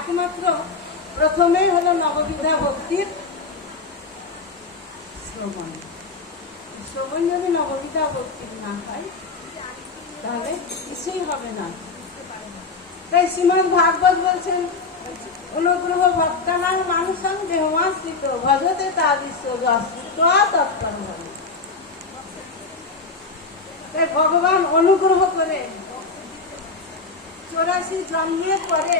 একমাত্র প্রথমেই হলো নববিধা ভক্তির শ্রবণ। শ্রবণ যদি নববিধা ভক্তির না হয় তাহলে কিছুই হবে না। তাই শ্রীমদ্ ভাগবত বলছেন, অনুগ্রহ ভক্তানাং মানুষং দেহমাশ্রিত ভজতে তাদৃশ্য তৎপর হবে। তাই ভগবান অনুগ্রহ করে 84 জন্মের পরে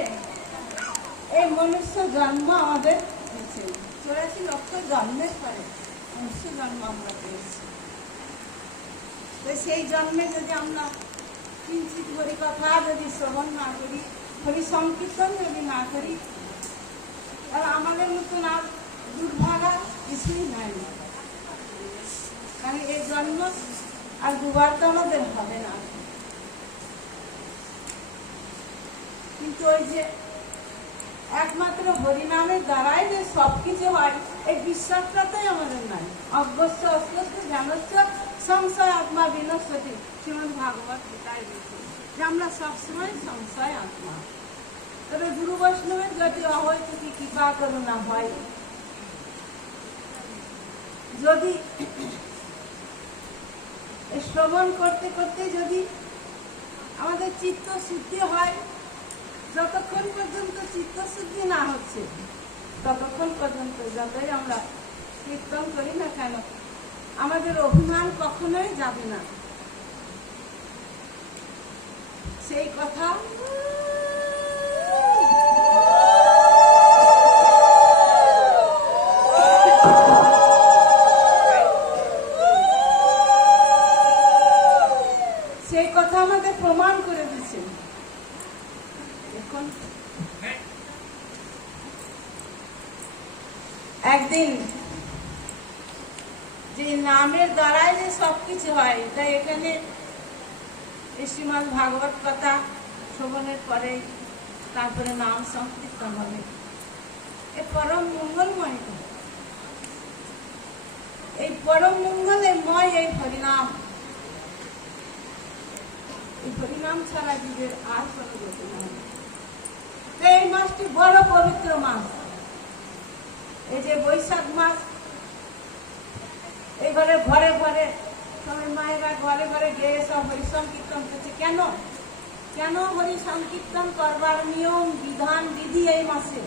এই মনুষ্য জন্ম আমাদের দিয়েছেন। 84 লক্ষ জন্মের পরে মনুষ্য জন্ম আমরা পেয়েছি। তো সেই জন্মে যদি আমরা কিঞ্চিত হরি কথা যদি শ্রবণ না করি, হরি সংকীর্তন যদি না করি, তাহলে আমাদের মতন আর দুর্ভাগা কিছুই নাই। কারণ এই জন্ম আর দুবার তো আমাদের হবে না। কিন্তু ওই যে একমাত্র হরিনামের দ্বারাই যে সবকিছু হয়, এই বিশ্বাসটাই আমাদের নাই। অজ্ঞস্য অস্পষ্ট জ্ঞানস্য সংশয় আত্মা বিনশ্বতি। শ্রীমদ্ ভাগবত গীতায় বলছে যে আমরা সবসময় সংশয় আত্মা। তবে গুরু বৈষ্ণবের যদি অহৈতুকী কৃপা করুণা হয়, যদি শ্রবণ করতে করতে যদি আমাদের চিত্ত শুদ্ধি হয়, যতক্ষণ পর্যন্ত চিত্ত শুদ্ধি না হচ্ছে ততক্ষণ পর্যন্ত যতই আমরা কীর্তন করি না কেন, আমাদের অভিমান কখনোই যাবে না। সেই কথা আমাদের প্রমাণ করে দিচ্ছেন। এখন একদিন যে নামের দ্বারাই যে সবকিছু হয়, তাই এখানে শ্রীমদ্ ভাগবত কথা শ্রবণের পরে তারপরে নাম সংকীর্তন হবে। এ পরম মঙ্গলময়, এই পরম মঙ্গলময় এই হরিনাম। এই হরিনাম ছাড়া জীবের আর কোনো গতি নাই। এই মাসটি বড় পবিত্র মাস। এই যে বৈশাখ মাস, এই ঘরে ঘরে ঘরে সবাই মায়েরা ঘরে ঘরে গিয়ে সব হরি সংকীর্তন করছে। কেন কেন হরি সংকীর্তন করবার নিয়ম বিধান বিধি এই মাসে?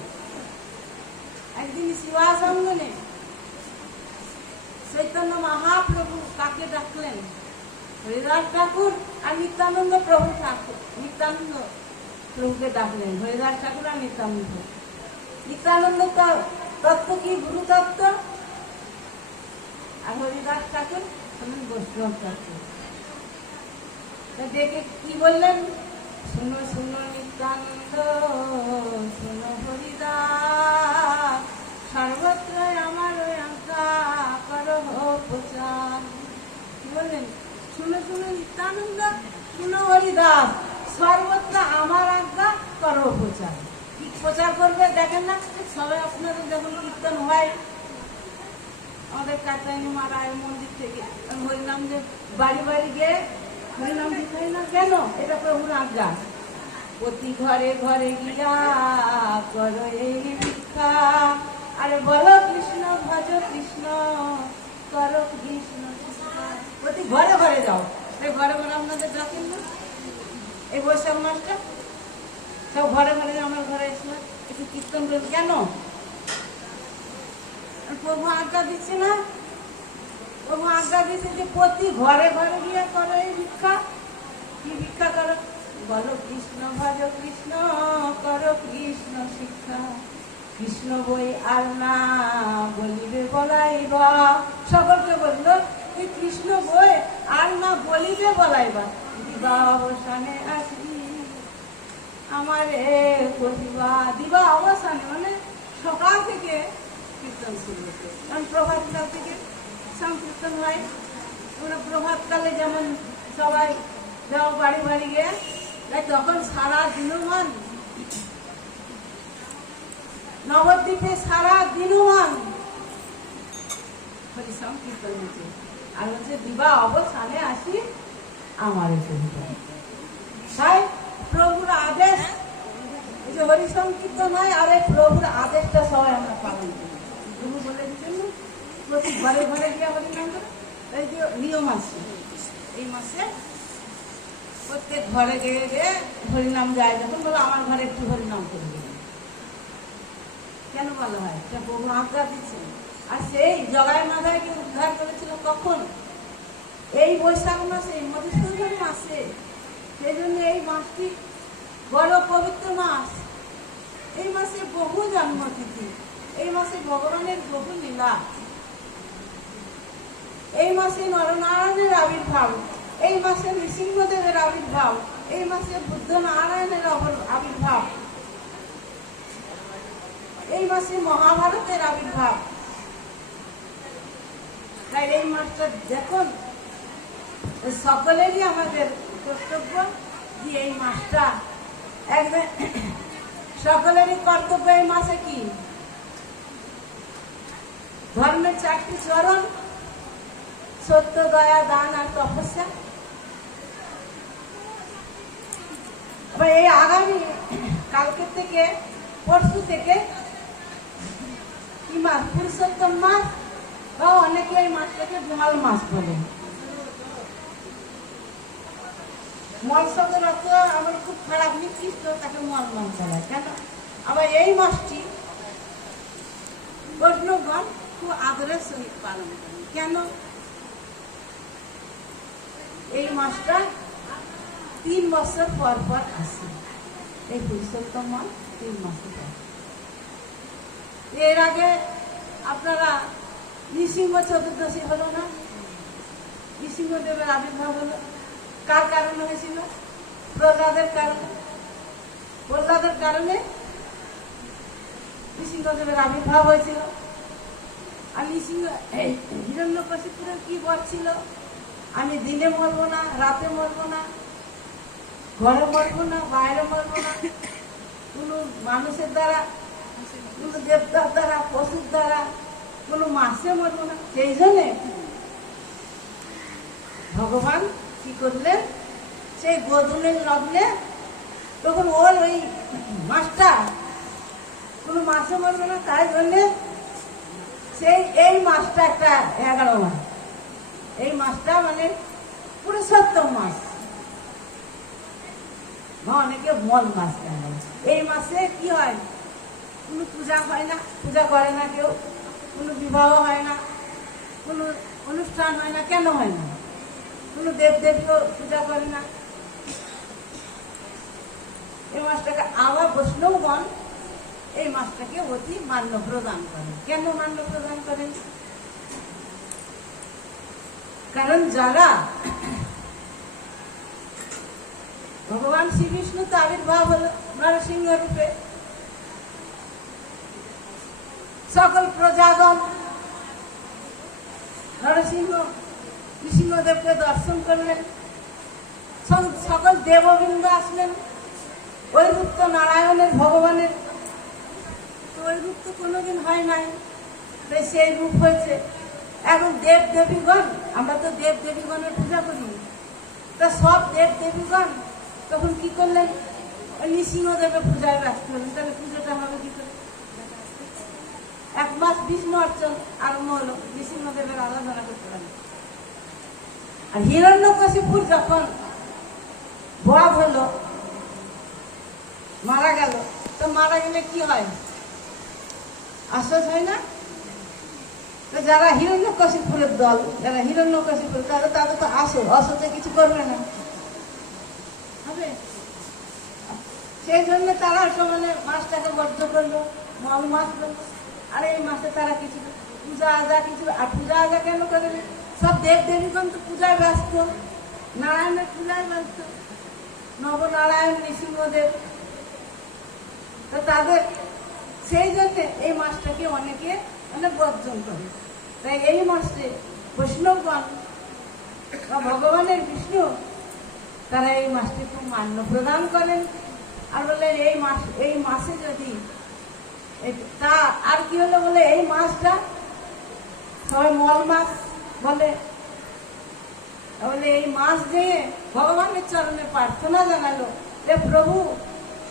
একদিন শিবাসঙ্গনে চৈতন্য মহাপ্রভু কাকে ডাকলেন? হরিদাস ঠাকুর আর নিত্যানন্দ প্রভু ঠাকুর। নিত্যানন্দ প্রভুকে ডাকলেন, হরিদাস ঠাকুর আর নিত্যানন্দ। নিত্যানন্দ তত্ত্ব কি? গুরু তত্ত্ব। আর হরিদাস ঠাকুর হলেন বৈষ্ণব তত্ত্ব। দেখে কি বললেন? শুনো শুনো নিত্যানন্দ, শুনো হরিদাস, সর্বত্র আমার আজ্ঞা করো প্রচার। কি বললেন? শুনো শুনো নিত্যানন্দ, শুনো হরিদাস, সর্বত্র আমার আজ্ঞা করো প্রচার। কি প্রচার করবে? দেখেন না সবাই আপনাদের যখন কীর্তন হয় আমাদের কাটাইনি মারায় মন্দির থেকে হরিনাম যে বাড়ি বাড়ি গিয়ে হরিনাম দিতে না কেন? এটা প্রভুর আজ্ঞা। প্রতি ঘরে ঘরে গিয়া করো এই ভিক্ষা, আরে বলো কৃষ্ণ ভজ কৃষ্ণ করো কৃষ্ণ। প্রতি ঘরে ঘরে যাও। এই ঘরে ঘরে আপনাদের ডাকেন না? এই বৈশাখ মাসটা সব ঘরে ঘরে আমার ঘরে এসে একটু কীর্তন করবে। কেন? প্রভু আজ্ঞা দিচ্ছে না? প্রভু আজ্ঞা দিচ্ছে যে প্রতি ঘরে ঘরে গিয়ে করো এই ভিক্ষা। কি ভিক্ষা করো? বলো কৃষ্ণ ভজ কৃষ্ণ করো কৃষ্ণ শিক্ষা। কৃষ্ণ বই আর না বলিবে বলাইবা। সকলকে বলল এই কৃষ্ণ বই আর না বলিবে বলাইবা। দিবা অবসানে আসবি আমারে প্রতিভা। দিবা অবসানে মানে সকাল থেকে কীর্তন শুরু হচ্ছে। কারণ প্রভাতকাল থেকে সংকীর্তন হয়। আমরা প্রভাতকালে যেমন সবাই যাও বাড়ি বাড়ি গিয়ে, তখন সারা দিনমান নবদ্বীপে সারা দিনমান হরি সংকীর্তন হচ্ছে। আর হচ্ছে দিবা অবসানে আসি আমার। তাই প্রভুর আদেশ যে হরি সংকীর্তন হয় আর এই প্রভুর আদেশটা সবাই আমরা পালন করি। প্রভু বলে দিচ্ছেন প্রতি ঘরে ঘরে গিয়ে হরিনাম করে, এই যে নিয়ম আছে এই মাসে প্রত্যেক ঘরে গিয়ে গিয়ে হরিনাম যায়। যখন বলো আমার ঘরে একটু হরিনাম করবে, কেন বলা হয়? এটা প্রভু আজ্ঞা দিচ্ছেন। আর সেই জগায় মাথায়কে উদ্ধার করেছিল কখন? এই বৈশাখ মাসে, মধুসূদন মাসে। সেই জন্য এই মাসটি বড় পবিত্র মাস। এই মাসে বহু জন্মতিথি, এই মাসে ভগবানের বহু লীলা, এই মাসে নরনারায়ণের আবির্ভাব, এই মাসে নৃসিংহদেবের আবির্ভাব, এই মাসে বুদ্ধ নারায়ণের আবির্ভাব, এই মাসে মহাভারতের আবির্ভাব। তাই এই মাসটা দেখুন, সকলেরই আমাদের কর্তব্য যে এই মাসটা একদম সকলেরই কর্তব্য। এই মাসে কি ধর্মের 4টি চরণ: সত্য, দয়া, দান আর তপস্যা। এই আগামী কালকে থেকে, পরশু থেকে কি মাস? পুরুষোত্তম মাস, বা অনেকে এই মাসটাকে মল মাস বলে। মল শব্দের অর্থ আমার খুব খারাপ, নিকৃষ্ট, তাকে মল মাস বলা হয়। কেন? আবার এই মাসটি বৈষ্ণবগণ খুব আদরের সহিত পালন করেন। কেন? এই মাসটা 3 বছর পর পর আসে। এই পুরুষোত্তম মাস 3 মাসে পর। এর আগে আপনারা নৃসিংহ চতুর্দশী হলো না? নৃসিংহদেবের আবির্ভাব হলো। কার কারণে হয়েছিল? প্রহ্লাদের কারণে। প্রহ্লাদের কারণে নৃসিংহদেবের আবির্ভাব হয়েছিল। আর নৃসিংহ হিরণ্যকশিপুরের কি বর ছিল? আমি দিনে মরবো না, রাতে মরবো না, ঘরে মরবো না, বাইরে মরবো না, কোনো মানুষের দ্বারা, কোনো দেবতার দ্বারা, পশুর দ্বারা, কোনো মাসে মরবো না। সেই জন্যে ভগবান কি করলেন? সেই গোধূলির লগ্নে তখন ওর ওই মাসটা কোনো মাসে মরবে না, তাই জন্যে সেই এই মাসটা একটা 11 মাস। এই মাসটা মানে পুরুষোত্তম মাস, অনেকে মল মাস। এই মাসে কি হয়? কোনো পূজা হয় না, পূজা করে না কেউ, কোনো বিবাহ হয় না, কোনো অনুষ্ঠান হয় না। কেন হয় না? কোনো দেবদেবীও পূজা করে না। এই মাসটাকে আবার বৈষ্ণবগণ এই মাসটাকে অতি মান্য প্রদান করেন। কেন মান্য প্রদান করেন? কারণ যারা ভগবান শ্রীবিষ্ণু তো আবির্ভাব হল নরসিংহ রূপে, সকল প্রজাগণ নৃসিংহদেবকে দর্শন করলেন, সকল দেববৃন্দ আসলেন। ওই রূপ তো নারায়ণের, ভগবানের, তো ওই রূপ তো কোনোদিন হয় নাই, তাই সেই রূপ হয়েছে। এখন দেব দেবীগণ, আমরা তো দেব দেবীগণের পূজা করি, তা সব দেব দেবীগণ তখন কি করলেন? নৃসিংহদেবের পূজায় ব্যস্ত হলেন। তাহলে পুজোটা হবে কি করে? 1 মাস বিষ্ণু অর্চন আরম্ভ হলো, নৃসিংহদেবের আরাধনা করতে পারেন। আর হিরণ্যকশিপুর যখন বধ হলো, মারা গেল, তো মারা গেলে কি হয়? আশ্বাস হয় না? তো যারা হিরণ্যকশিপুরের দল, যারা হিরণ্যকশিপুর, তাদের তো আসতে কিছু করবে না, হবে। সেই জন্য তারা সমানে মাসটাকে বদ্ধ করলো, মল মাস করলো। আর এই মাসে তারা কিছু পূজা আজা কিছু, আর পূজা আজা কেন করবে? সব দেব দেবীগণ তো পূজায় ব্যস্ত, নারায়ণের পূজায় ব্যস্ত, নবনারায়ণ নৃসিংহদেব। তো তাদের সেই জন্য এই মাসটাকে অনেকে অনেক বর্জন করে। তাই এই মাসে বৈষ্ণবগণ বা ভগবানের বিষ্ণু তারা এই মাসটি খুব মান্য প্রদান করেন। আর বললেন এই মাসে যদি তা আর কি হলো বলে, এই মাসটা সবাই মল মাস বলে। এই মাস দিয়ে ভগবানের চরণে প্রার্থনা জানালো যে প্রভু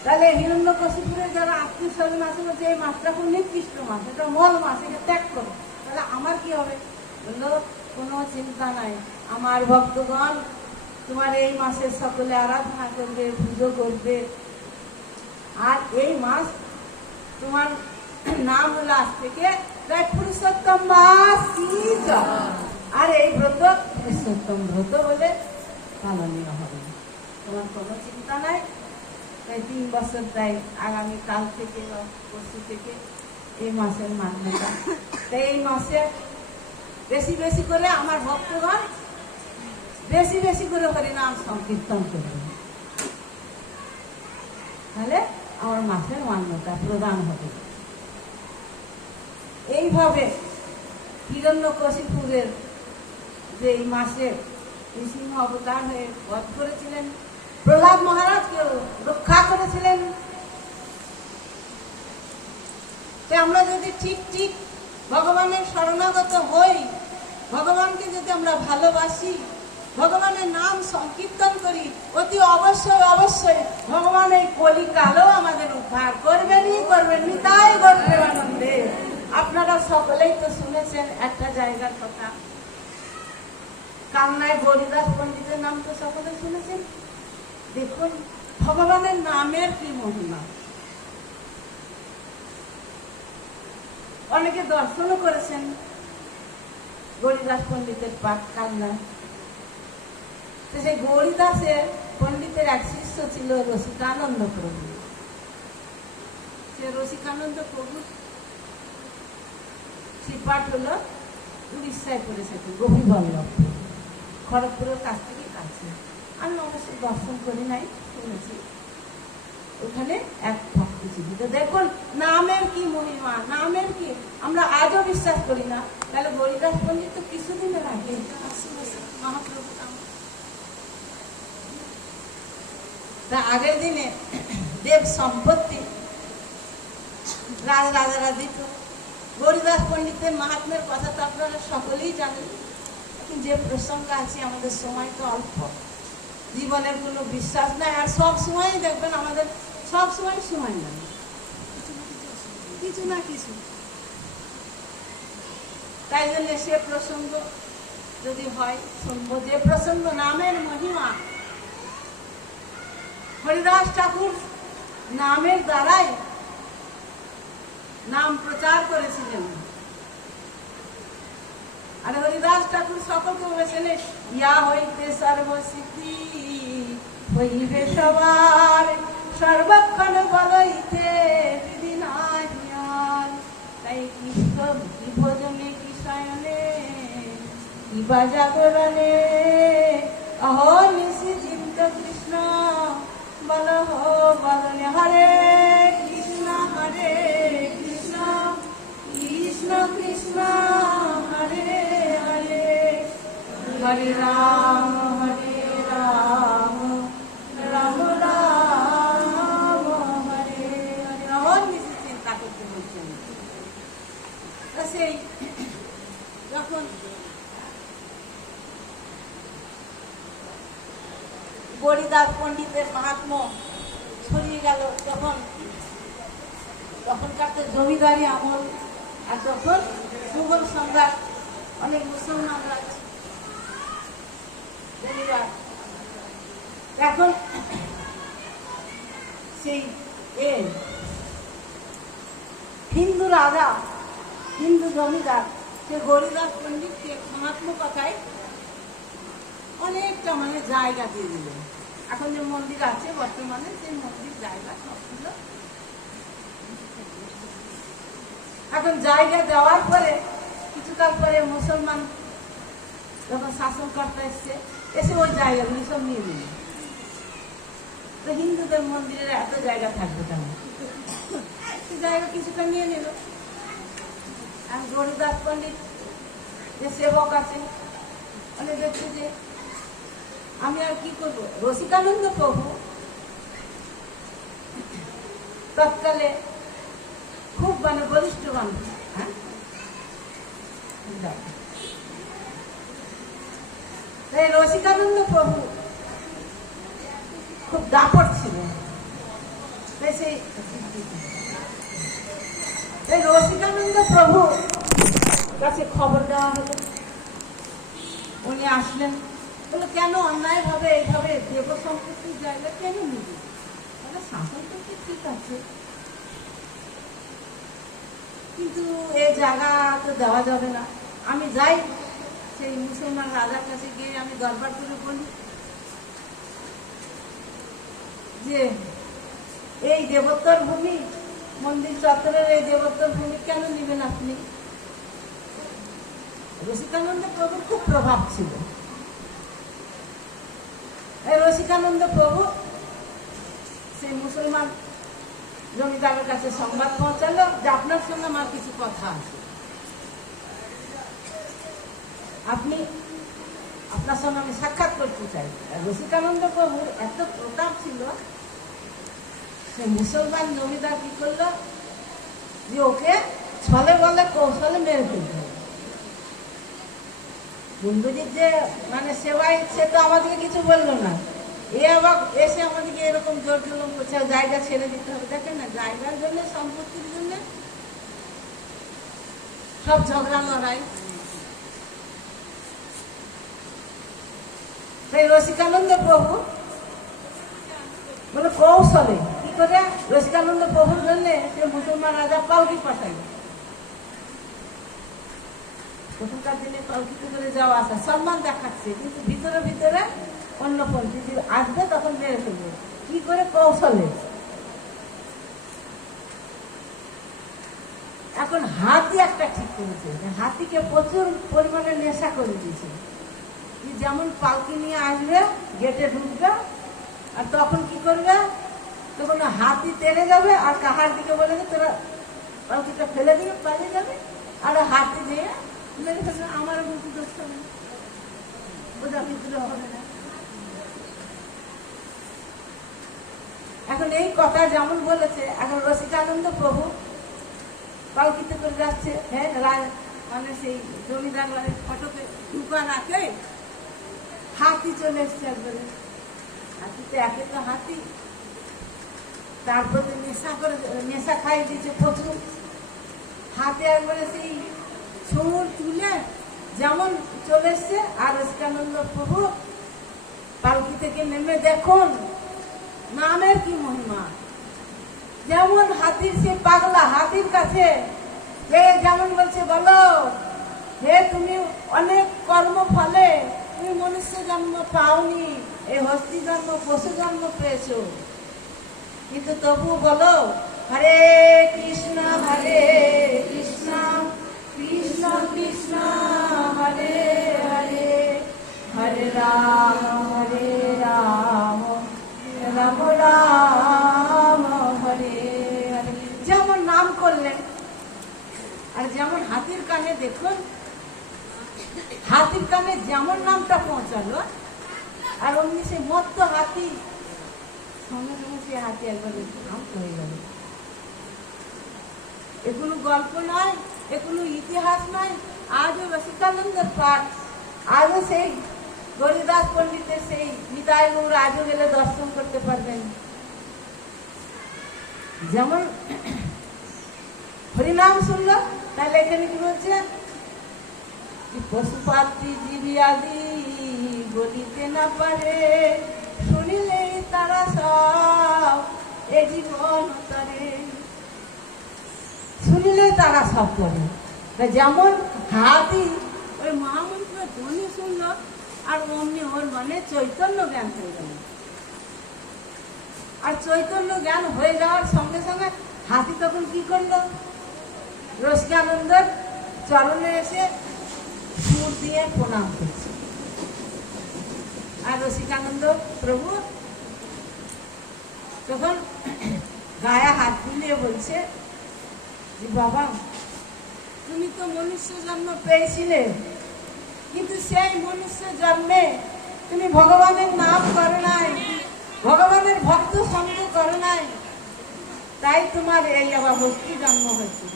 তাহলে হিরণ্যকশিপুরের যারা আত্মীয় স্বজন আছে বলছে এই মাছটা খুব নিকৃষ্ট মাছ, এটা মল মাছ, এটা ত্যাগ করো। তাহলে আমার কি হবে? বললো কোনো চিন্তা নাই, আমার ভক্তগণ তোমার এই মাসের সকলে আরাধনা করবে, পুজো করবে, আর এই মাস তোমার নাম হলো আজ থেকে পুরুষোত্তম মাস, আর এই ব্রত পুরুষোত্তম ব্রত বলে পালনীয় হবে। তোমার কোনো চিন্তা নাই। তাই 3 বছর তাই আগামী কাল থেকে বা পরশু থেকে এই মাসের মান্যতা। তাই এই মাসে বেশি বেশি করে আমার ভক্তগণ বেশি বেশি করে হরিনাম সংকীর্তন করবে, তাহলে আমার মাসের মান্যতা প্রদান হবে। এইভাবে হিরণ্যকশিপুরের যে এই মাসে নৃসিংহ অবতার হয়ে বধ করেছিলেন, প্রহ্লাদ মহারাজকেও রক্ষা করেছিলেন। আমরা যদি ঠিক ঠিক ভগবানের শরণাগত হই, ভগবানকে যদি আমরা ভালোবাসি, ভগবানের নাম সংকীর্তন করি, অতি অবশ্যই অবশ্যই ভগবান এই কলিকালেও আমাদের উদ্ধার করবেনই করবেন। তাই গর্বে আনন্দে আপনারা সকলেই তো শুনেছেন একটা জায়গার কথা, কালনায় হরিদাস পণ্ডিতের নাম তো সকলে শুনেছেন। দেখুন ভগবানের নামের কি মহিমা, অনেকে দর্শনও করেছেন গৌরীদাস পণ্ডিতের পাঠ কালনায়। তো সেই গৌরীদাসের পণ্ডিতের এক শিষ্য ছিল রসিকানন্দ প্রভু। সে রসিকানন্দ প্রভু শ্রীপাঠ হলো উড়িষ্যায় পড়েছে, গোপীবল্লভ, খড়গপুরের কাছ থেকে কাছে। আমি অবশ্যই দর্শন করি নাই, শুনেছি। ওখানে এক ভক্ত ছিল। তো দেখুন নামের কি মহিমা, নামের কি আমরা আজও বিশ্বাস করি না। তাহলে হরিদাস পণ্ডিত তো কিছুদিনের আগে মহাপ্রভু, তা আগের দিনে দেব সম্পত্তি রাজারা দিত। হরিদাস পণ্ডিতের মাহাত্ম্যের কথা তো আপনারা সকলেই জানেন। এখন যে প্রসঙ্গ আছে, আমাদের সময় তো অল্প, জীবনের কোনো বিশ্বাস নাই, আর সব সময় দেখবেন আমাদের সব সময় নাই, কিছু না কিছু। তাই জন্য সে প্রসঙ্গ যদি হয় শুনবো, যে প্রসঙ্গ নামের মহিমা। হরিদাস ঠাকুর নামের দ্বারাই নাম প্রচার করেছিলেন। আর হরিদাস ঠাকুর সকলকে বলেছিলেন, ইয়া হইতে সর্বসিদ্ধি হইবে সবার, সর্বক্ষণ বলইতে বিধি নাই আর। তাই কৃষ্ণ কি ভোজনে কি শয়নে কিবা জাগরণে, অহো নিশি চিন্ত কৃষ্ণ বল হো বলনে। হরে কৃষ্ণ কৃষ্ণ কৃষ্ণ হরে হরে, হরে রাম রাম রাম হরে হরে। অহর্নিশি চিন্তা করতে বলছেন। সেই যখন হরিদাস পণ্ডিতের মাহাত্ম্য ছড়িয়ে গেল, তখনকার তো জমিদারি আমল, আর তখন মুঘল সম্রাট, অনেক মুসলমানরা জমিদার। এখন সেই হিন্দু রাজা, হিন্দু জমিদার, সে হরিদাস পণ্ডিতকে মাহাত্ম্য কথায় অনেকটা জায়গা দিয়ে দিলেন। এখন যে মন্দির আছে বর্তমানে, সেই মন্দির জায়গা সব ছিল। এখন জায়গা দেওয়ার পরে কিছুকাল পরে মুসলমান যখন শাসনকর্তা এসে ওই জায়গাগুলি সব নিয়ে নিল। তো হিন্দুদের মন্দিরের এত জায়গা থাকবে কেন, সে জায়গা কিছুটা নিয়ে নিল। আর হরিদাস পণ্ডিত যে সেবক আছে, মানে দেখছে যে আমি আর কি করবো। রসিকানন্দ প্রভু তৎকালে খুব বলিষ্ঠ মানুষ, হ্যাঁ, রসিকানন্দ প্রভু খুব দাপট ছিল। সেই রসিকানন্দ প্রভু কাছে খবর দেওয়া হলো। উনি আসলেন, বলে কেন অন্যায় ভাবে এইভাবে দেব সম্পত্তির জায়গা কেন নিবি? শাসন করতে ঠিক আছে, কিন্তু এই জায়গা তো দেওয়া যাবে না। আমি যাই সেই মুসলমান রাজার কাছে গিয়ে আমি দরবার করে বলি যে এই দেবোত্তর ভূমি, মন্দির চত্বরের এই দেবোত্তর ভূমি কেন নেবেন আপনি? রসিকানন্দ প্রভুর খুব প্রভাব ছিল। এই রসিকানন্দ প্রভু সেই মুসলমান জমিদারের কাছে সংবাদ পৌঁছালো যে আপনার সঙ্গে আমার কিছু কথা আছে, আপনার সঙ্গে আমি সাক্ষাৎ করতে চাই। রসিকানন্দ প্রভুর এত প্রতাপ ছিল, সে মুসলমান জমিদার কি করলো যে ওকে ছলে বলে কৌশলে মেরে ফেলতে হবে। বন্ধুজির যে মানে সেবাই, সে তো আমাদেরকে কিছু বললো না, এ আবার এসে আমাদেরকে এরকম জোর জুলুম করছে, জায়গা ছেড়ে দিতে হবে। দেখেন না, জায়গার জন্য, সম্পত্তির জন্য সব ঝগড়া লড়াই। তাই রসিকানন্দ প্রভু বলে কৌশলে কি করে রসিকানন্দ প্রভুর জন্য সে মুসলমান রাজা পালকি পাঠাইল। প্রথমকার দিনে পালকিতে করে যাওয়া আসা সম্মান দেখাচ্ছে, কিন্তু ভিতরে ভিতরে অন্যপন্থী আসবে তখন মেরে ফেলবে। কি করে? কৌশলে। এখন হাতি একটা ঠিক করেছে, হাতিকে প্রচুর পরিমাণে নেশা করে দিয়েছে। যেমন পালকি নিয়ে আসবে, গেটে ঢুকবে, আর তখন কি করবে, তখন হাতি তেড়ে যাবে আর কাহার দিকে বলে যে তোরা পালকিটা ফেলে দিবে, পালিয়ে যাবে, আর হাতি দিয়ে মেরে ফেলবে। আমারও বুঝতে দোষ হবে না, বোঝা ভিতরে হবে না। এখন এই কথা যেমন বলেছে, এখন রসিকানন্দ প্রভু পালকিতে করে যাচ্ছে, হ্যাঁ, মানে সেই জমিদার বাড়ির ফটোকে ঢুকার আগে হাতি চলে এসছে একবারে। হাতিতে একে তো হাতি, তারপরে নেশা খাই দিয়েছে প্রচুর। হাতে একবারে সেই সুর তুলে যেমন চলে এসছে, আর রসিকানন্দ প্রভু পালকি থেকে নেমে দেখুন নামের কি মহিমা। যেমন হাতির সে পাগলা, হাতির কাছে যেমন বলছে, বলো হে তুমি অনেক কর্ম ফলে তুমি মনুষ্য জন্ম পাওনি, এই হস্তি জন্ম পশু জন্ম পেয়েছো, কিন্তু তবু বলো হরে কৃষ্ণ কৃষ্ণ কৃষ্ণ হরে হরে, হরে রাম রাম রাম হরে হরে। যেমন নাম করলেন, আর যেমন হাতির কানে, দেখুন হাতির কানে যেমন নামটা পৌঁছালো, আর অমনি সে মত্ত হাতি সঙ্গে সঙ্গে সে হাতি একবার শান্ত হয়ে গেল। এ কোনো গল্প নয়, এ কোনো ইতিহাস নয়, আজও রসিকানন্দের পাঠ, আজও সেই হরিদাস পণ্ডিতের সেই নিতাই গৌর আজও গেলে দর্শন করতে পারবেন। যেমন হরিনাম শুনলো, তাহলে এখানে কি বলছে, পশুপাতি জীবী আদি বলিতে না পারে, শুনিলে তারা সব এ জীবন তারে, শুনিলে তারা সব করে। যেমন হাতি ওই মহামন্ত্র ধ্বনি শুনলো, আর অমনি ওর মনে চৈতন্য জ্ঞান হয়ে গেল। আর চৈতন্য জ্ঞান হয়ে যাওয়ার সঙ্গে সঙ্গে হাতি তখন কি করলো, রসিকানন্দের চরণে এসে সুর দিয়ে প্রণাম করছে। আর রসিকানন্দ প্রভু তখন গায়ে হাত বুলিয়ে বলছে যে বাবা, তুমি তো মনুষ্য জন্ম পেয়েছিলে, কিন্তু সেই মনুষ্য জন্মে তুমি ভগবানের নাম করো নাই, ভগবানের ভক্ত সঙ্গ করো নাই, তাই তোমার এই আবার হস্তি জন্ম হয়েছিল।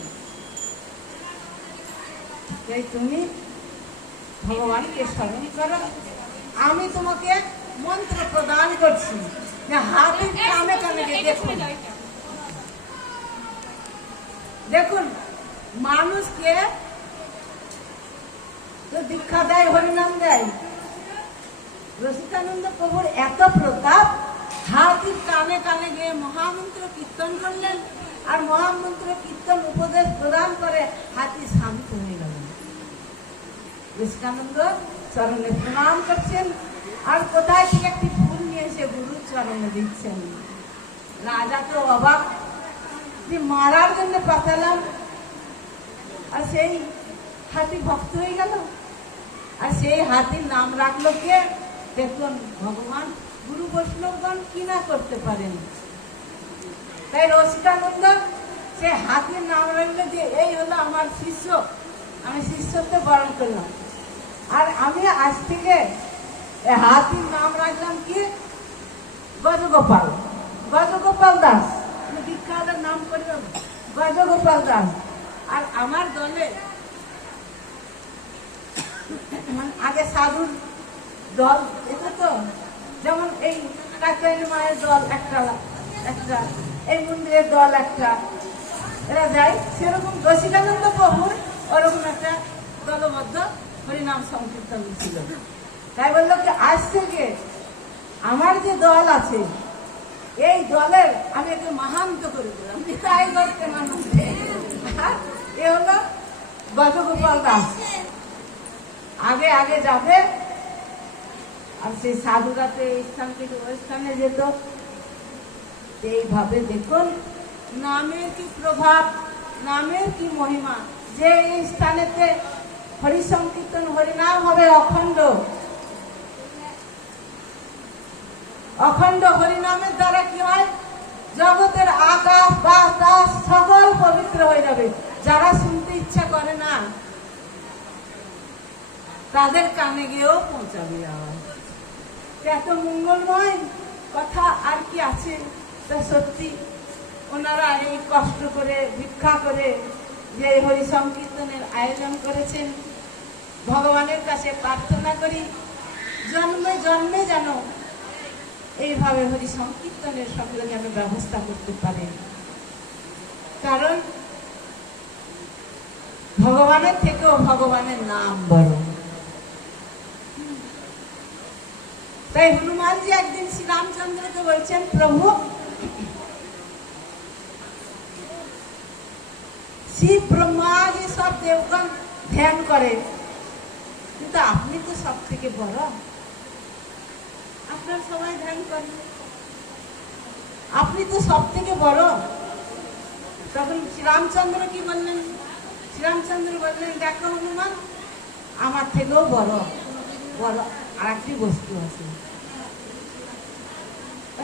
তাই তুমি ভগবানকে স্মরণ করো। আমি তোমাকে মন্ত্র প্রদান করছি, হাতির কানে কানে দেখুন, দেখুন, মানুষকে তো দীক্ষা দেয়, হরিনাম দেয়। রসিকানন্দ প্রভুর এত প্রতাপ, হাতির কানে কানে গিয়ে মহামন্ত্র কীর্তন করলেন, আর মহামন্ত্র কীর্তন উপদেশ প্রদান করে হাতি শান্ত হয়ে গেল। রসিকানন্দ চরণে প্রণাম করছেন, আর কোথায় থেকে একটি ফুল নিয়ে এসে গুরুর চরণে দিচ্ছেন। রাজা তো অবাক, যে মারার জন্য পাঠালাম, আর সেই হাতি ভক্ত হয়ে গেল। আর সেই হাতির নাম রাখলো কে? দেখুন, ভগবান। গুরু বৈষ্ণবগণ কি না করতে পারেন। তাই রসিকানন্দ সে হাতির নাম রাখলো যে এই হলো আমার শিষ্য, আমি শিষ্যত্ব বরণ করলাম। আর আমি আজ থেকে হাতির নাম রাখলাম কি? গজগোপাল, গজগোপাল দাস। বিখ্যাত নাম করল গজগোপাল দাস। আর আমার দলে আগে সাধুর দল, এটা তো যেমন এই কাচারি মায়ের দল একটা, এই মন্দিরের দল একটা, এরা যায়, সেরকম রসিকানন্দ প্রভুর ওরকম একটা দলবদ্ধ হরিনাম সংকীর্তন ছিল। তাই বললো কি, আজ থেকে আমার যে দল আছে, এই দলের আমি একে মহান্ত করে দিলাম। তাই করতে মানুষ এ হলো গজগোপাল দাস। আগে আগে যাবে, আর সেই সাধুরাতে এই স্থান থেকে ওই স্থানে যেত। এইভাবে দেখুন, নামের কি প্রভাব, নামের কি মহিমা, যে এই স্থানেতে হরি সংকীর্তন হরিনাম হবে অখণ্ড। অখণ্ড হরিনামের দ্বারা কি হয়? জগতের আকাশ বাতাস সকল পবিত্র হয়ে যাবে। যারা শুনতে ইচ্ছা করে না, তাদের কানে গিয়েও পৌঁছাবে আওয়াজ। এত মঙ্গলময় কথা আর কি আছে? তা সত্যি ওনারা এই কষ্ট করে ভিক্ষা করে যে হরি সংকীর্তনের আয়োজন করেছেন, ভগবানের কাছে প্রার্থনা করি জন্মে জন্মে যেন এইভাবে হরি সংকীর্তনের সকলে যেন ব্যবস্থা করতে পারে। কারণ ভগবানের থেকেও ভগবানের নাম বড়। তাই হনুমানজি একদিন শ্রীরামচন্দ্রকে বলছেন, প্রভু শিব ব্রহ্মা যে সব দেবগণ ধ্যান করে, কিন্তু আপনি তো সব থেকে বড়, আপনার সবাই ধ্যান করে, আপনি তো সব থেকে বড়। তখন শ্রীরামচন্দ্র কি বললেন? শ্রীরামচন্দ্র বললেন, দেখো হনুমান, আমার থেকেও বড় বড় আর একটি বস্তু আছে।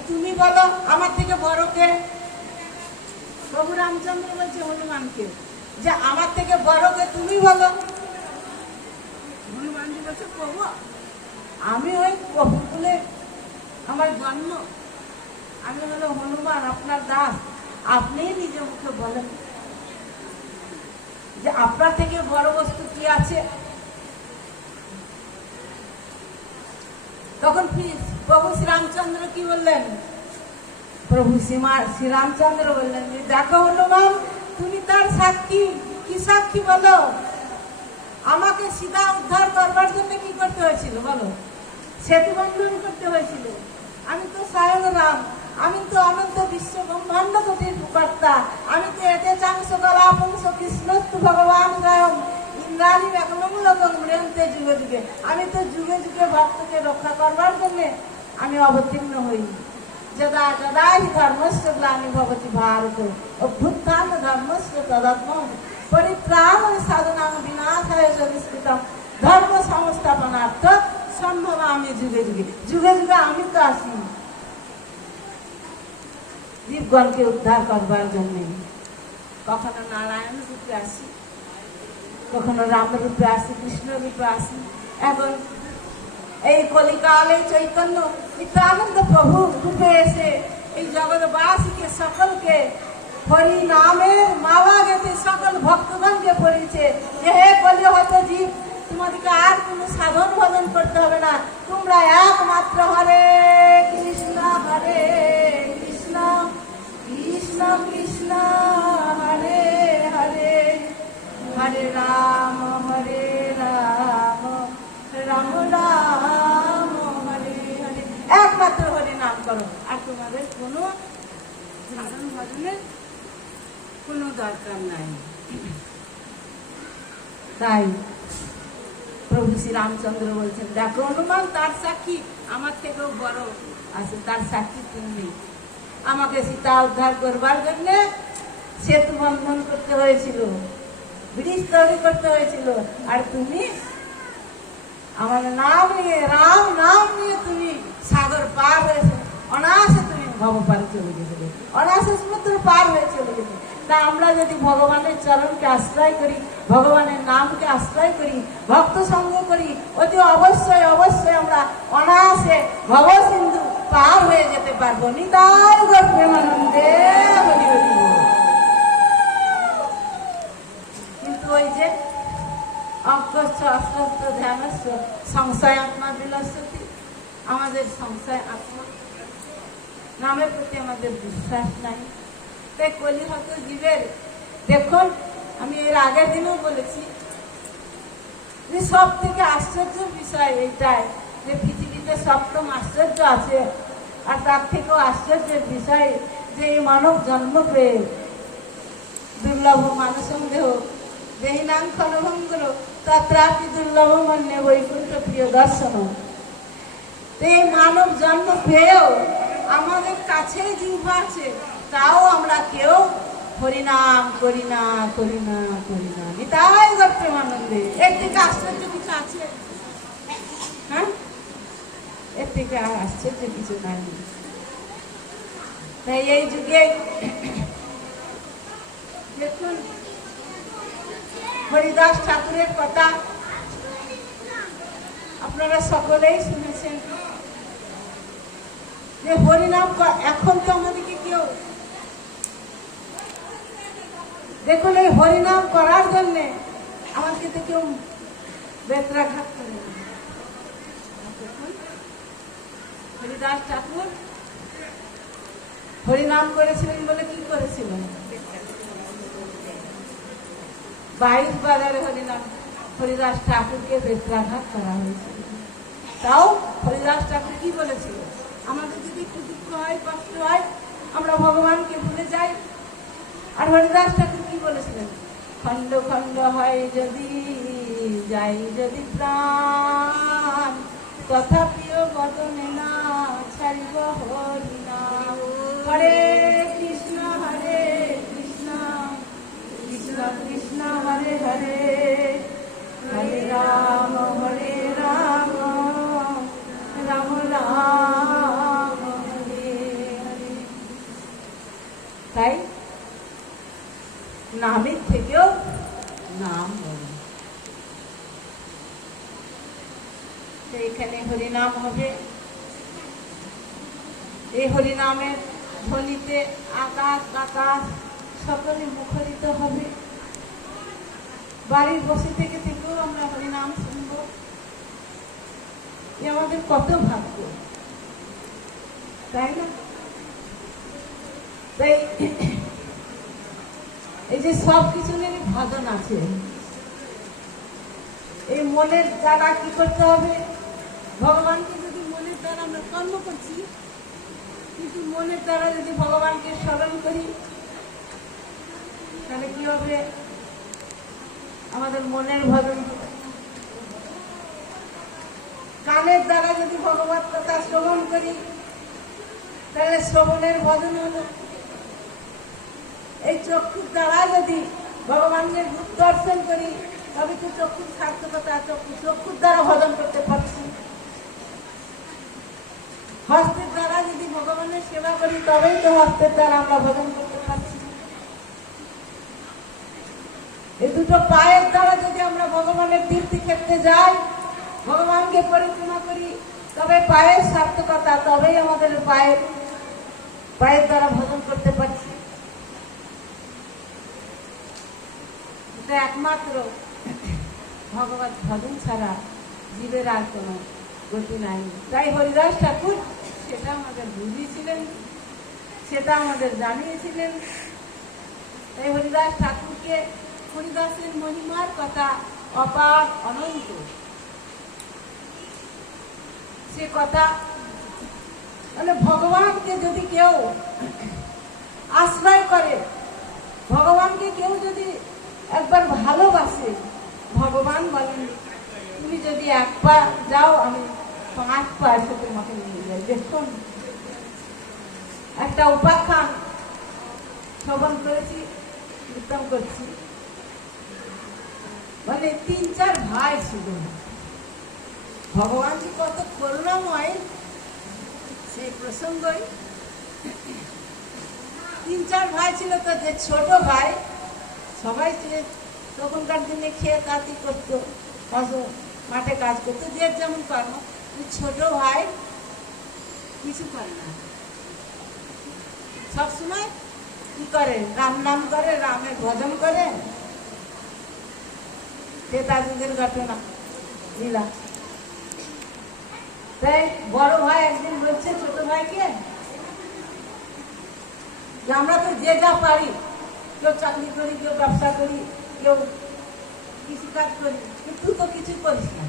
তুমি বলো আমার থেকে বড় কে? প্রভু রামচন্দ্র বলছে হনুমানকে যে আমার থেকে বড় কে তুমি বলো। হনুমানজি বলছে, প্রভু আমি ওই প্রভুকুলে আমার জন্ম, আমি হলো হনুমান আপনার দাস, আপনি নিজে মুখে বলেন যে আপনার থেকে বড় বস্তু কি আছে। তখন প্রভু শ্রীরামচন্দ্র কি বললেন? প্রভু শ্রীরামচন্দ্র বললেন যে দেখো হনুমান, তুমি তার সাক্ষী। কি সাক্ষী বলো? আমাকে সীতা উদ্ধার করবার জন্য কি করতে হয়েছিল বলো? সেতু বন্ধন করতে হয়েছিল। আমি তো স্বয়ং রাম, আমি তো অনন্ত বিশ্ব ব্রহ্মাণ্ড গতির কর্তা, আমি তো এতে চাংশ কলা পুংস কৃষ্ণস্তু ভগবান স্বয়ং ইন্দ্রাণী একলমূলকং মৃয়ন্তে যুগে যুগে। আমি তো যুগে যুগে ভক্তকে রক্ষা করবার জন্য আমি অবতীর্ণ হই। যদা যদা হি ধর্মস্য গ্লানি ভবতি ভারত অভ্যুত্থান ধর্মস্য তদাত্মন পরিত্রাণ সাধনাং বিনাশায় দুষ্কৃতম ধর্ম সংস্থাপনার্থ সম্ভবামি যুগে যুগে। যুগে যুগে আমি তো আসি জীবগণকে উদ্ধার করবার জন্য। কখনো নারায়ণ রূপে আসি, কখনো রাম রূপে আসি, কৃষ্ণ রূপে আসি। এখন এই কলিকালে চৈতন্য নিত্যানন্দ প্রভু রূপে এসে এই জগৎবাসীকে সকলকে হরি নামের মালা গেতে সকল ভক্তগণকে পড়িয়েছে যে হে কলিহত জীব, তোমাদেরকে আর কোনো সাধন ভজন করতে হবে না, তোমরা একমাত্র হরে কৃষ্ণ কৃষ্ণ কৃষ্ণ হরে হরে ভজনের কোনো দরকার নাই। তাই প্রভু শ্রী রামচন্দ্র বলছেন, দেখো হনুমান, তার সাক্ষী আমার থেকেও বড় আছে, তার সাক্ষী তুমি। আমাকে সীতা উদ্ধার করবার জন্য সেতু বন্ধন করতে হয়েছিল, ব্রিজ তৈরি করতে হয়েছিল, আর তুমি আমার নাম নিয়ে, রাম নাম নিয়ে তুমি সাগর পার হয়েছে, অনায়াসে তুমি ভগবান চলে গেছিলে, অনায়াসে সমুদ্র পার হয়ে চলে গেছে। তা আমরা যদি ভগবানের চরণকে আশ্রয় করি, ভগবানের নামকে আশ্রয় করি, ভক্ত সঙ্গ করি, অতি অবশ্যই অবশ্যই আমরা অনায়াসে ভব সিন্ধু পার হয়ে যেতে পারবো। নিতাই গৌর প্রেমানন্দে হরি হরি বল। কিন্তু ওই যে অজ্ঞস্য অশ্রদ্ধ ধ্যানস্য সংশয় আত্মা বিলসতি, আমাদের সংশয় আত্মা নামের প্রতি আমাদের বিশ্বাস নাই। তাই কলিহত জীবের, দেখুন আমি এর আগের দিনও বলেছি যে সব থেকে আশ্চর্য বিষয় এইটাই যে পৃথিবীতে সপ্তম আশ্চর্য আছে, আর তার থেকেও আশ্চর্যের বিষয় যে এই মানব জন্ম পেয়ে দুর্লভ মানসম দেহ দেহিনাং খলভঙ্গর তত্রাপি দুর্লভ মন্যে বৈকুণ্ঠ প্রিয় দর্শন। এই মানব জন্ম পেয়েও আমাদের কাছে জিহ্বা আছে, তাও আমরা কেউ হরিনাম করি না, করি না, করি না। নিতাই গৌর প্রেমানন্দে। এর থেকে আশ্চর্য কিছু আছে? হ্যাঁ, এর থেকে আর আশ্চর্য কিছু নাই। তাই এই যুগে দেখুন হরিদাস ঠাকুরের কথা আপনারা সকলেই শুনেছেন যে হরিনাম, এখন তো আমাদেরকে কেউ দেখুন এই হরিনাম করার জন্য আমাকে তো কেউ বেত্রাঘাত করে না। দেখুন হরিদাস ঠাকুর হরিনাম করেছিলেন বলে কি করেছিলেন? 22 বাজারে হরিনাম হরিদাস ঠাকুরকে বেত্রাঘাত করা হয়েছিল। তাও হরিদাস ঠাকুর কি বলেছিল? আমাদের যদি একটু দুঃখ হয়, কষ্ট হয়, আমরা ভগবানকে ভুলে যাই। আর হরিদাস ঠাকুর কি বলেছিলেন? খণ্ড খণ্ড হয় যদি যাই যদি প্রাণ, তথাপিও বদনে না ছাড়িব হরিনাম। হরে কৃষ্ণ কৃষ্ণ কৃষ্ণ হরে হরে, হরে রাম রাম রাম হরে হরে। তাই নামের থেকেও নাম বলে। এখানে হরিনাম হবে, এই হরিনামের ধ্বনিতে আকাশ বাতাস সকলে মুখরিত হবে। বাড়ির বসে থেকে থেকেও আমরা হরিনাম শুনব। এ আমাদের কত ভাগ্য, তাই না? তাই এই যে সব কিছুরই ভজন আছে, এই মনের দ্বারা কি করতে হবে? ভগবানকে যদি মনের দ্বারা আমরা কর্ম করছি, কিন্তু মনের দ্বারা যদি ভগবানকে স্মরণ করি, তাহলে কি হবে? আমাদের মনের ভজন হবে। কানের দ্বারা যদি ভগবত কথা শ্রবণ করি, তাহলে শ্রবণের ভজন হলো। এই চক্ষুর দ্বারা যদি ভগবানের রূপ দর্শন করি, তবে তো চক্ষুর সার্থকতা, চক্ষুর দ্বারা ভজন করতে পারছি। হস্তের দ্বারা যদি ভগবানের সেবা করি, তবেই তো হস্তের দ্বারা আমরা ভজন করতে পারছি। এই দুটো পায়ের দ্বারা যদি আমরা ভগবানের তীর্থক্ষেত্রে যাই, ভগবানকে পরিক্রমা করি, তবে পায়ের সার্থকতা, তবেই আমাদের পায়ের দ্বারা ভজন করতে পারছি। এটা একমাত্র ভগবত ভজন ছাড়া জীবের আর কোনো গতি নাই। তাই হরিদাস ঠাকুর সেটা আমাদের বুঝিয়েছিলেন, সেটা আমাদের জানিয়েছিলেন। তাই হরিদাস ঠাকুরকে, হরিদাসের মহিমার কথা অপার অনন্ত। সে কথা মানে ভগবানকে যদি কেউ আশ্রয় করে। ভগবানকে কেউ যদি একবার ভালোবাসে, ভগবান বলেন তুমি যদি এক পা যাও আমি 5 পা এসে তোমাকে নিয়ে যাই। দেখুন একটা উপাখ্যান শ্রবণ করেছি, কীর্তন করছি, মানে 3-4 ভাই ছিল। ভগবান যে কত করুণাময় সেই প্রসঙ্গই। 3-4 ভাই ছিল, তো যে ছোট ভাই সবাই তখনকার দিনে খেয়ে কাতি করতো, মাঠে কাজ করতো, যে যেমন কর্ম। ছোট ভাই কিছু করে না, সবসময় কি করে রাম নাম করে, রামের ভজন করে। তাদের ঘটনা লীলা। তাই বড় ভাই একদিন বলছে ছোট ভাইকে, আমরা তো যে যা পারি, কেউ চাকরি করি, কেউ ব্যবসা করি, কেউ কৃষিকাজ করি, কিন্তু তুই তো কিছু করিস না।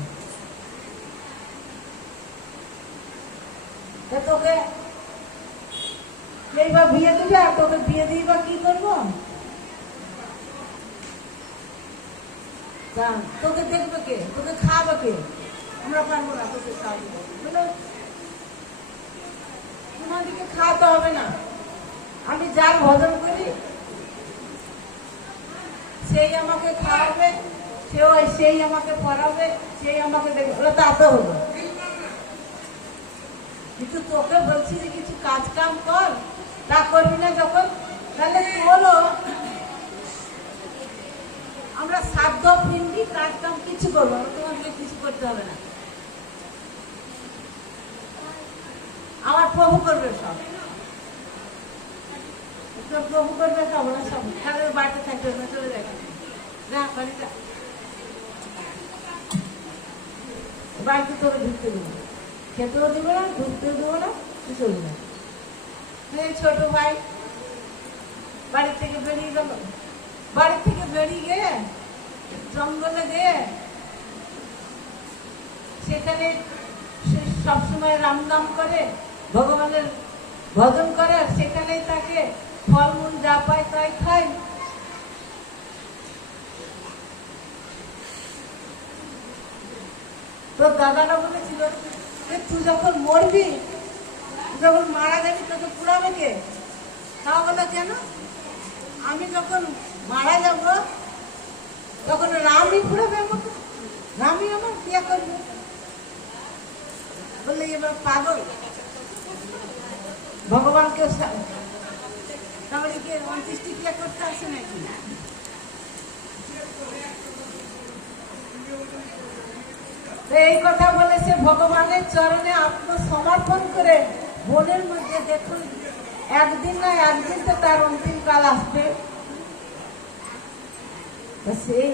তোকে এইবার বিয়ে দিবে, আর তোকে বিয়ে দিয়ে বা কি করবো? তোকে দেখবে কে, তোকে খাওয়াবে কে? আমরা পারবো না তোকে খাওয়াবে। তোমাদেরকে খাওয়াতে হবে না, আমি যার ভজন করি সেই আমাকে খাওয়াবে, সেই আমাকে পড়াবে, সেই আমাকে দেখবে। ওরা তাতে হলো, কিন্তু তোকে বলছি যে কিছু কাজ কাম কর, তা করবি না যখন, তাহলে তোরও আমরা সাধ্য ফিরবি, কাজ কাম কিছু করবো না, তোমাদেরকে কিছু করতে হবে না, আমার প্রভু করবে সব। প্রভু করবে সব, ওরা সব তাদের বাড়িতে থাকবে না, চলে যাবে, যা বাড়ি যা, বাড়িতে তোকে ঢুকতে দেবো, খেতেও দেবো না, ঢুকতেও দেবো না, তুই চলে যাবে। ছোট ভাই বাড়ি থেকে বেরিয়ে গেল, বাড়ি থেকে বেরিয়ে গিয়ে জঙ্গলে গিয়ে সেখানে সে সবসময় রাম নাম করে, ভগবানের ভজন করে, সেখানেই তাকে ফলমূল যা পায় তাই খায়। তোর দাদারা বলেছিল যে তুই যখন মরবি, যখন মারা যাবি, তোকে পুরাবে কে? তাও বলে কেন? আমি যখন মারা যাব তখন রামই পুরাবে আমাকে, রামই আমার ক্রিয়া করবে। বললে এবার পাগল, ভগবানকে তাহলে কি 29টি ক্রিয়া করতে আসে নাকি? এই কথা বলেছে ভগবানের চরণে আত্মসমর্পণ করে। বনের মধ্যে দেখুন, একদিন না একদিন তো তার অন্তিম কাল আসবে। সেই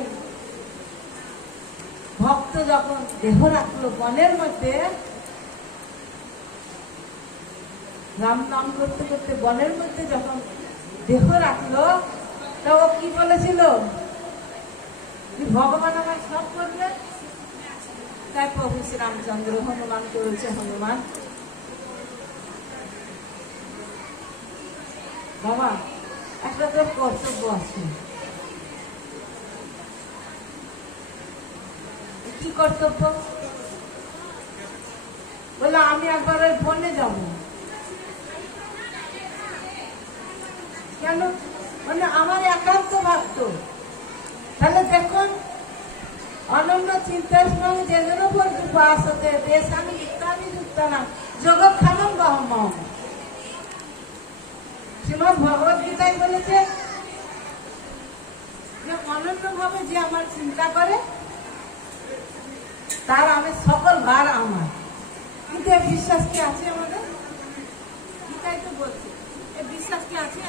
ভক্ত যখন দেহ রাখলো বনের মধ্যে, রাম নাম করতে করতে বনের মধ্যে যখন দেহ রাখলো, তা ও কি বলেছিল? ভগবান আমার সব করবে। তাই প্রভু শ্রীরামচন্দ্র হনুমানকে বলছে, হনুমান বাবা, একটা তোর কর্তব্য আছে। কি কর্তব্য? বলে আমি একবার ওই বনে যাব। কেন? মানে আমার একান্ত ভক্ত। তাহলে দেখুন, অনন্য চিন্তার সঙ্গে যেগুলো বলতে পাস হতে দেশ আমি ইত্যাদি যুক্তানাম জগৎ খানম গহম। শ্রীমদ ভগবত গীতায় বলেছে যে অনন্য ভাবে যে আমার চিন্তা করে তার আমি সকল ভার আমার। কিন্তু এই বিশ্বাস কি আছে আমাদের? গীতাই তো বলছে, এই বিশ্বাস কি আছে?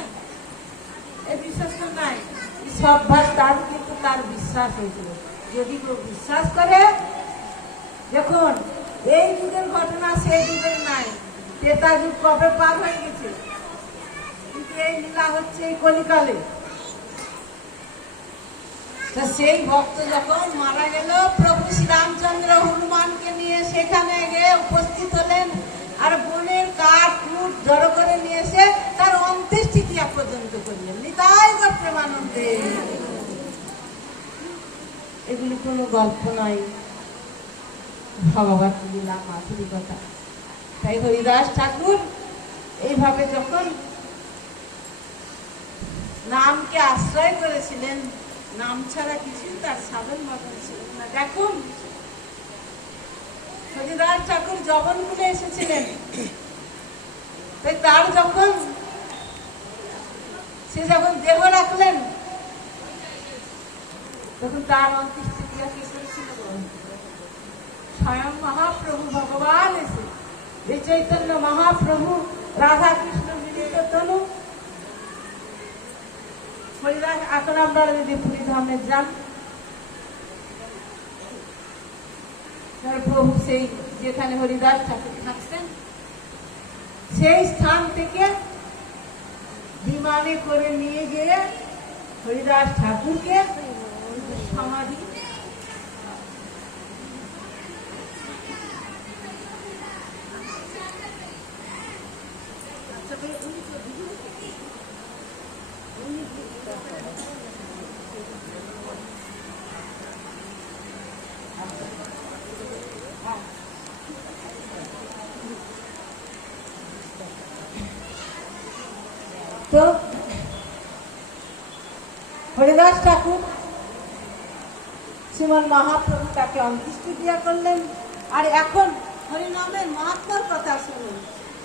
এই বিশ্বাস তো নাই। সব ভার তার, কিন্তু তার বিশ্বাস হয়েছিল। যদি কেউ বিশ্বাস করে, দেখুন এই যুগের ঘটনা সেই যুগের নাই, ত্রেতা যুগ কবে পার হয়ে গেছে, কিন্তু এই লীলা হচ্ছে এই কলিকালে। সেই ভক্ত যখন মারা গেল, প্রভু শ্রীরামচন্দ্র হনুমানকে নিয়ে সেখানে গিয়ে উপস্থিত হলেন, আর বনের কাঠ কুট জড়ো করে নিয়ে এসে তার অন্ত্যেষ্টিক্রিয়া পর্যন্ত করলেন। নিতাই গৌর প্রেমানন্দে। এগুলি কোনো গল্প নয়, ভগবত লীলা মাধুরীকতা। তাই হরিদাস ঠাকুর এইভাবে যখন নামকে আশ্রয় করেছিলেন, নাম ছাড়া কিছুই তার সাধন মতন ছিল না। দেখুন হরিদাস ঠাকুর জবনকুলে এসেছিলেন, তাই তার যখন সে যখন দেহ রাখলেন তখন তার অন্ত্যেষ্টি ক্রিয়া কে করেছিল? স্বয়ং মহাপ্রভু ভগবান এসে, যে চৈতন্য মহাপ্রভু রাধা কৃষ্ণ মিলিত তনু। হরিদাস, এখন আপনারা যদি পুরী ধামে যান, প্রভু সেই যেখানে হরিদাস ঠাকুর থাকতেন সেই স্থান থেকে বিমানে করে নিয়ে গিয়ে হরিদাস ঠাকুরকে সমাধি তো হরিদাস ঠাকুর শ্রীমন মহাপ্রভু তাকে অন্ত্যেষ্টি ক্রিয়া করলেন। আর এখন হরিনামের মাহাত্ম্যর কথা শুনুন।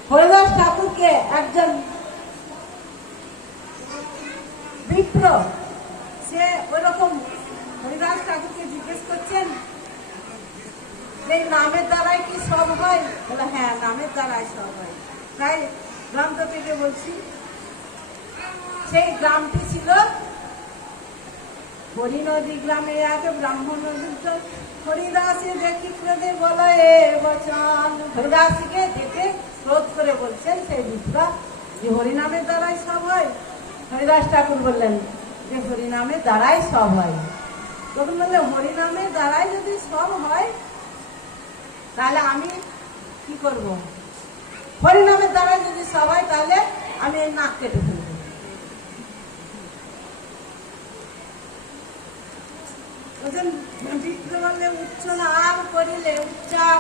হরিদাস ঠাকুরকে একজন বিপ্র, সে ওইরকম হরিদাস ঠাকুরকে জিজ্ঞেস করছেন এই নামের দ্বারাই কি সব হয়? বলে হ্যাঁ, নামের দ্বারাই সব হয়। তাই গ্রন্থ থেকে বলছি, সেই গ্রামটি ছিল হরিনদী গ্রামে এক ব্রাহ্মণ হরিদাসী দেখি ক্রোধে বলে বচন। হরিদাসীকে দেখে ক্রোধ করে বলছেন সেই বিপ্রা যে হরিনামের দ্বারাই সব হয়। হরিদাস ঠাকুর বললেন যে হরিনামের দ্বারাই সব হয়। তখন বললে হরিনামের দ্বারাই যদি সব হয় তাহলে আমি কি করব? হরিনামের দ্বারাই যদি সব হয় তাহলে আমি এই নাক কেটে ফেলব। বললে উচ্চারণ করিলে উচ্চার,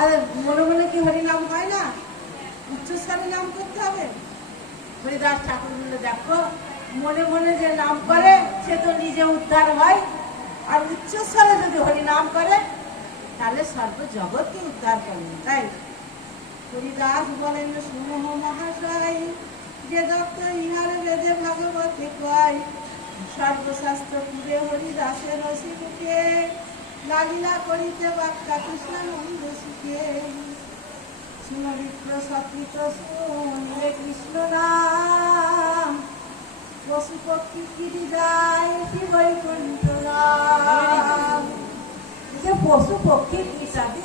আর মনে মনে কি হরিনাম হয় না? উচ্চস্বরে নাম করতে হবে। হরিদাস ঠাকুর বললে দেখো, মনে মনে যে নাম করে সে তো নিজে উদ্ধার হয়, আর উচ্চস্বরে যদি হরিনাম করে তাহলে সর্ব জগৎকে উদ্ধার করবে। তাই হরিদাস বলেন, শুনো মহাশয়, যে দত্ত ইহার বেদে ভাগবতে কয়, সর্বশাস্ত্র পুরে হরিদাসের রসিকে লাগিলা করিতে বাক্যা কৃষ্ণানন্দ সুখে। শুনবিপ্র সকৃত শুনিলে কৃষ্ণ নাম, পশু পক্ষী গিরি যায় বৈকুণ্ঠ ধাম। যে পশু পক্ষী ইত্যাদি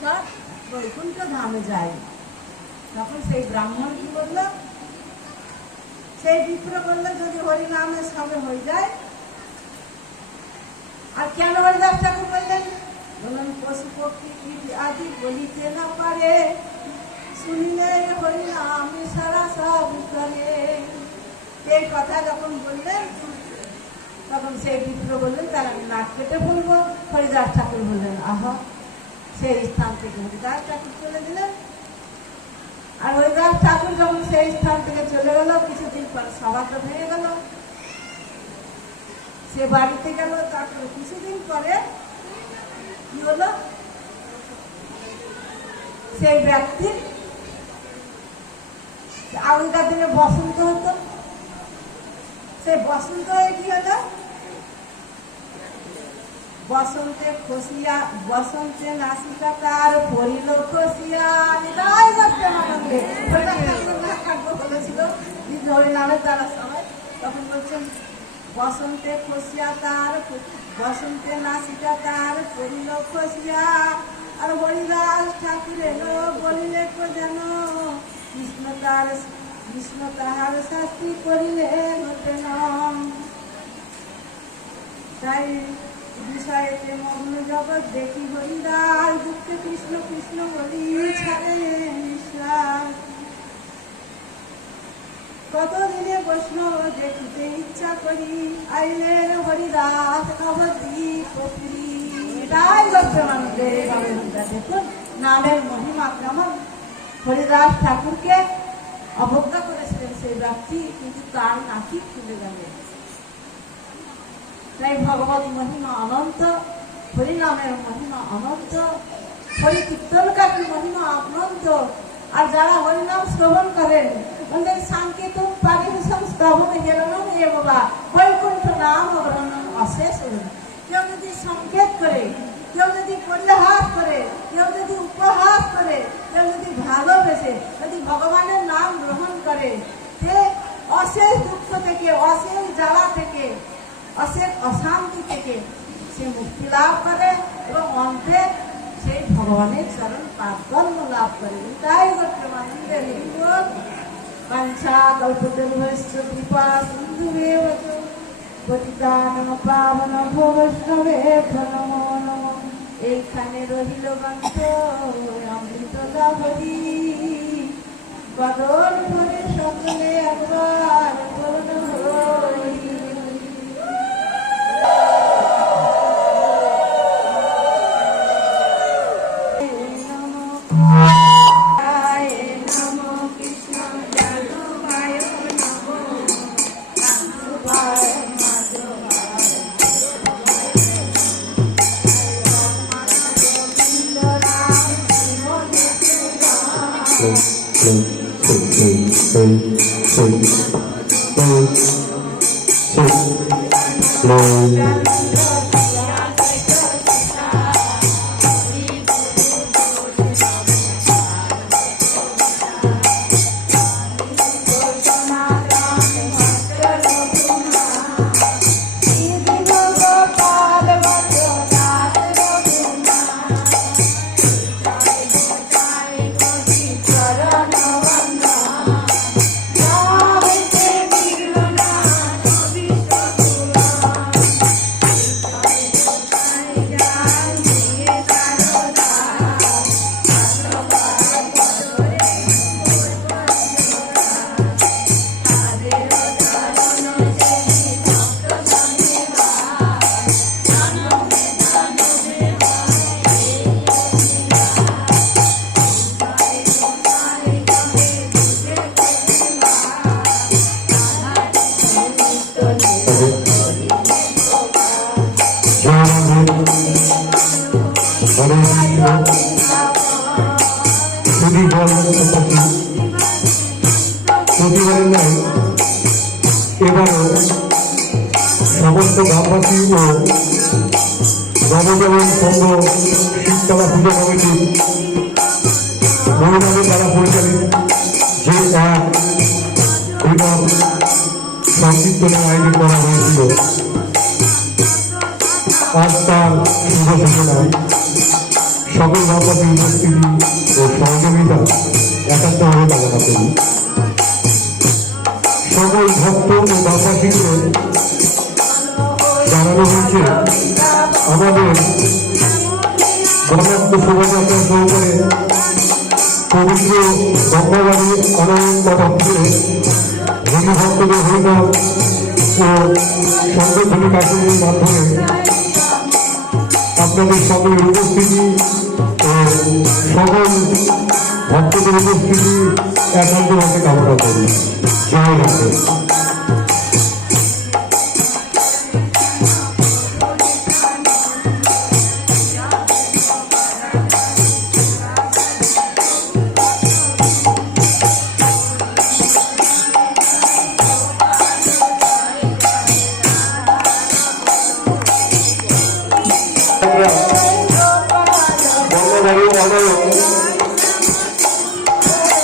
সব বৈকুণ্ঠ ধামে যায়। তখন সেই ব্রাহ্মণ কি বলল? সেই বিপ্র বলল যদি হরিনামের সঙ্গে হয়ে যায়। আর কেন হরিদাস ঠাকুর বললেন? বললেন পশু পক্ষী আদি বলিতে না পারে, শুনিলে হরিনাম সারা সব করে। এই কথা যখন বললেন তখন সেই বিপ্র বললেন তার আমি নাক কেটে বলবো। হরিদাস ঠাকুর বললেন আহা। সেই স্থান থেকে হরিদাস ঠাকুর চলে দিলেন। আর হরিদাস ঠাকুর যখন সেই স্থান থেকে চলে গেল, কিছুদিন পর সভাটা ভেঙে গেল, সে বাড়িতে গেল। তারপরে কিছুদিন পরে কি হলো? সেই ব্যক্তি, আগেকার দিনে বসন্ত হতো, সেই বসন্ত হয়ে কি হলো? বসন্তে খসিয়া, বসন্তে নাসিকা তার পরিল খসিয়া। বলেছিল হরিনামের দ্বারা সবাই, তখন বলছেন বসন্তে খসিয়া তার, বসন্তে নাসিকা তার পরিল খসিয়া। আর হরিদাস ঠাকুর এলো বলিলে যেন কৃষ্ণ তাহার শাস্তি করিলে হতে নাম। তাই বিষয়েতে মগ্ন জগৎ দেখি হরিদাস, দুঃখে কৃষ্ণ কৃষ্ণ বলি ছাড়ে নিঃশ্বাস। কতদিনে বৈষ্ণব দেখিতে ইচ্ছা করি, আইলের হরিদাস নবদ্বীপ পুরী। এটাই লক্ষ্য মানুষের দেখুন নামের মহিমা কেমন। হরিদাস ঠাকুরকে অবজ্ঞা করেছিলেন সেই ব্যক্তি, কিন্তু তার নাকি খুলে গেলেন। তাই ভগবত মহিমা অনন্ত, হরিনামের মহিমা অনন্ত, হরি কীর্তনকারীর মহিমা অনন্ত। আর যারা হরিনাম শ্রবণ করেন ওদের সাংকেতম পারিভূষণ শ্রবণ হেরণম এ বাবা বৈকুণ্ঠ নাম গ্রহণম অশেষ হলেন। কেউ যদি সংকেত করে, কেউ যদি পরিহাস করে, কেউ যদি উপহাস করে, কেউ যদি ভালোবেসে যদি ভগবানের নাম গ্রহণ করে, সে অশেষ দুঃখ থেকে, অশেষ জ্বালা থেকে, অশেষ অশান্তি থেকে সে মুক্তি লাভ করে এবং অন্তে সেই ভগবানের চরণ পাদকর্ম লাভ করে। তাই করতে মানুষের বাঞ্ছা কল্পতরুভ্যশ্চ কৃপা সিন্ধুভ্যেব চ পতিতানাং পাবনেভ্যো বৈষ্ণবেভ্যো নমো নমঃ। এইখানে রহিল গ্রন্থ অমৃত লাভরি, বদন ভরে সকলে একবার করুণ হরি। প্রতিবারের নয়, এবারও সমস্ত গ্রামবাসী ও নবজীবন সংঘ শীততলা পুজো কমিটির মহিলাদের দ্বারা পরিচালিত যে এক হরিনাম সংকীর্তনের আয়োজন করা হয়েছিল, আজ তার শুভ সূচনায় সকল গ্রামবাসীর উপস্থিতি ও সহযোগিতা একান্তভাবে কামনা করি। সকল ভক্ত ও গ্রামবাসীকে জানানো হয়েছে আমাদের বর্ণাঢ্য শোভাযাত্রা সহকারে পবিত্র গঙ্গাবাড়ি আনন্দ মন্দিরে হিন্দু ভক্তদের হরিনাম ও সংগঠনিক কার্যক্রমের মাধ্যমে আপনাদের সকলের উপস্থিতি ও সকল ভক্তদের উপস্থিতি একান্তভাবে কামনা করি। জয় রাধে।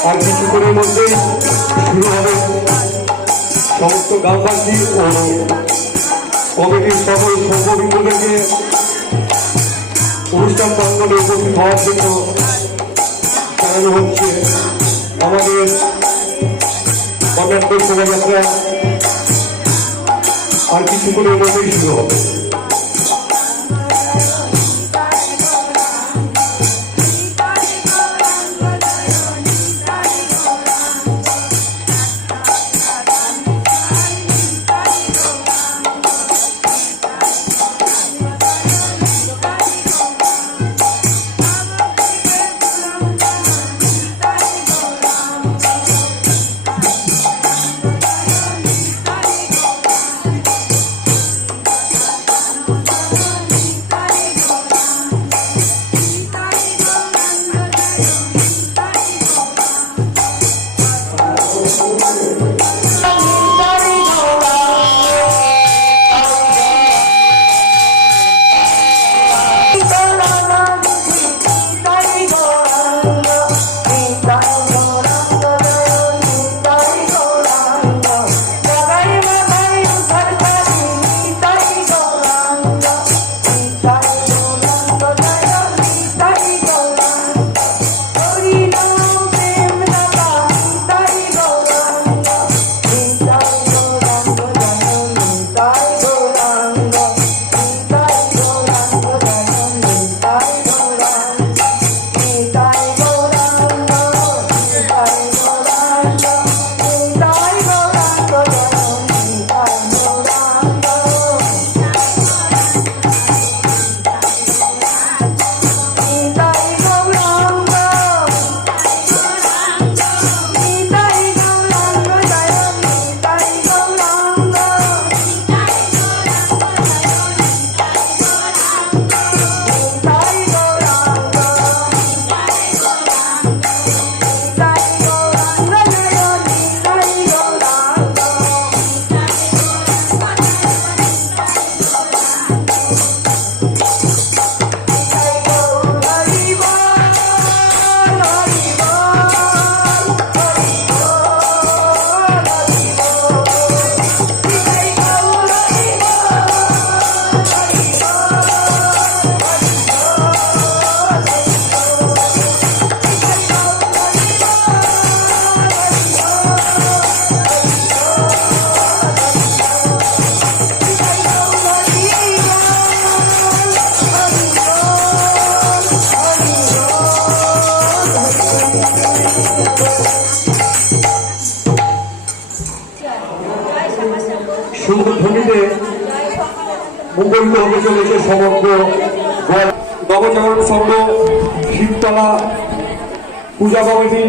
আর কিছুক্ষণের মধ্যেই শুরু হবে সমস্ত গ্রামবাসী ও কমিটির সকল সভ্যবৃন্দদেরকে অনুষ্ঠান প্রাঙ্গণে উপস্থিত হওয়ার জন্য জানানো হচ্ছে। আমাদের বর্ণাঢ্য শোভাযাত্রা আর কিছুক্ষণের মধ্যেই শুরু হবে। সুন্দর ধ্বনিতে মুখরিত হতে চলেছে সমগ্র নবজাগরণ সংঘ শিবতলা পূজা কমিটি